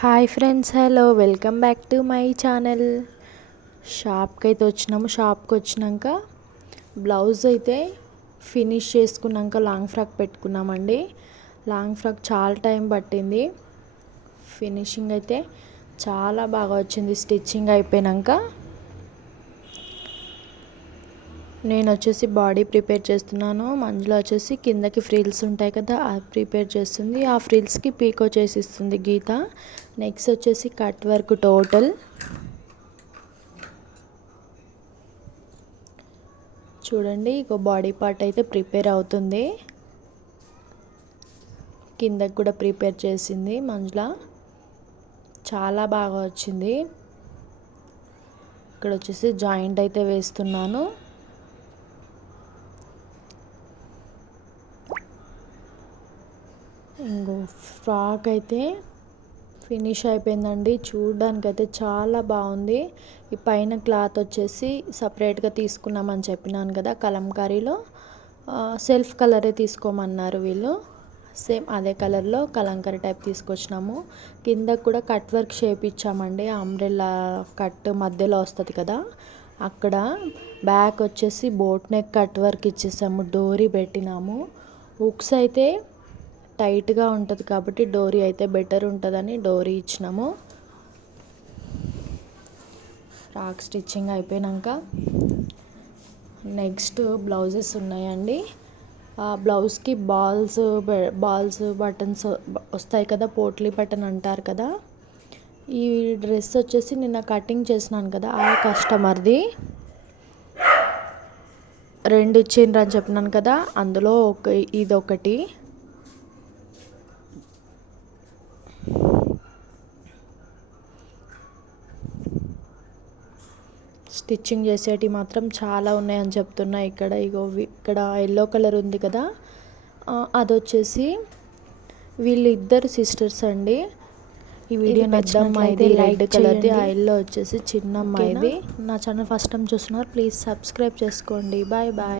Hi friends, hello, welcome back to my channel. షాప్కి అయితే వచ్చినాము. షాప్కి వచ్చినాక బ్లౌజ్ అయితే ఫినిష్ చేసుకున్నాక లాంగ్ ఫ్రాక్ పెట్టుకున్నామండి. లాంగ్ ఫ్రాక్ చాలా టైం పట్టింది. ఫినిషింగ్ అయితే చాలా బాగా వచ్చింది. స్టిచ్చింగ్ అయిపోయాక నేను వచ్చేసి బాడీ ప్రిపేర్ చేస్తున్నాను. మంజులో వచ్చేసి కిందకి ఫ్రిల్స్ ఉంటాయి కదా, అది ప్రిపేర్ చేస్తుంది. ఆ ఫ్రిల్స్కి పీకో చేసి ఇస్తుంది గీత. నెక్స్ట్ వచ్చేసి కట్ వర్క్ టోటల్. చూడండి, ఇక బాడీ పార్ట్ అయితే ప్రిపేర్ అవుతుంది. కిందకి కూడా ప్రిపేర్ చేసింది మంజుల. చాలా బాగా వచ్చింది. ఇక్కడ వచ్చేసి జాయింట్ అయితే వేస్తున్నాను. ఇంకో ఫ్రాక్ అయితే ఫినిష్ అయిపోయిందండి. చూడడానికైతే చాలా బాగుంది. ఈ పైన క్లాత్ వచ్చేసి సపరేట్గా తీసుకున్నామని చెప్పినాను కదా, కలంకారీలో సెల్ఫ్ కలరే తీసుకోమన్నారు వీళ్ళు. సేమ్ అదే కలర్లో కలంకారీ టైప్ తీసుకొచ్చినాము. కింద కూడా కట్ వర్క్ షేప్ ఇచ్చామండి. అంబ్రెల్లా కట్ మధ్యలో వస్తుంది కదా, అక్కడ బ్యాక్ వచ్చేసి బోట్ నెక్ కట్ వర్క్ ఇచ్చేసాము. డోరీ పెట్టినాము. హుక్స్ అయితే టైట్గా ఉంటుంది కాబట్టి డోరీ అయితే బెటర్ ఉంటుందని డోరీ ఇచ్చినాము. ఫ్రాక్ స్టిచ్చింగ్ అయిపోయాక నెక్స్ట్ బ్లౌజెస్ ఉన్నాయండి. ఆ బ్లౌజ్కి బాల్స్ బటన్స్ వస్తాయి కదా, పోట్లీ బటన్ అంటారు కదా. ఈ డ్రెస్ వచ్చేసి నిన్న కటింగ్ చేసినాను కదా, ఆ కస్టమర్ది. 2 ఇచ్చిండ్రు అని చెప్పినాను కదా, అందులో ఇదొకటి. స్టిచ్చింగ్ చేసేటివి మాత్రం చాలా ఉన్నాయని చెప్తున్నా. ఇక్కడ ఎల్లో కలర్ ఉంది కదా, అది వచ్చేసి వీళ్ళిద్దరు సిస్టర్స్ అండి. ఈ వీడియో నచ్చినట్లయితే రెడ్ కలర్ది, ఆ ఎల్లో వచ్చేసి చిన్న అమ్మాయిది. నా ఛానల్ ఫస్ట్ టైం చూస్తున్నారు, ప్లీజ్ సబ్స్క్రైబ్ చేసుకోండి. Bye bye.